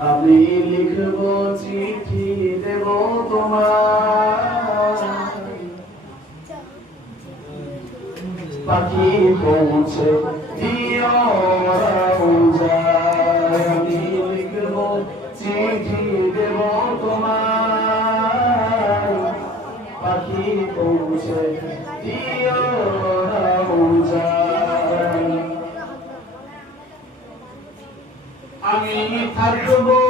আমি লিখব চিঠি দেব তোমার পাখি পৌঁছে আমি লিখব চিঠি দেব তোমার পাখি পৌঁছে দিও রাউজা الفرد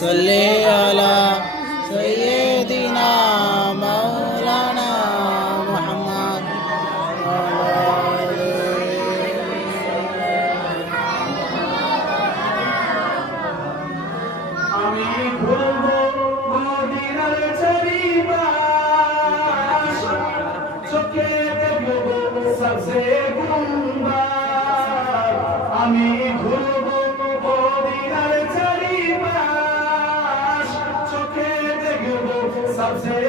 صلي على سيدنا مولانا محمد আমি ঘুরবো মদিনার ছবি চোখে দেখব সবসে গুম্বা আমি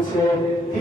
Council, he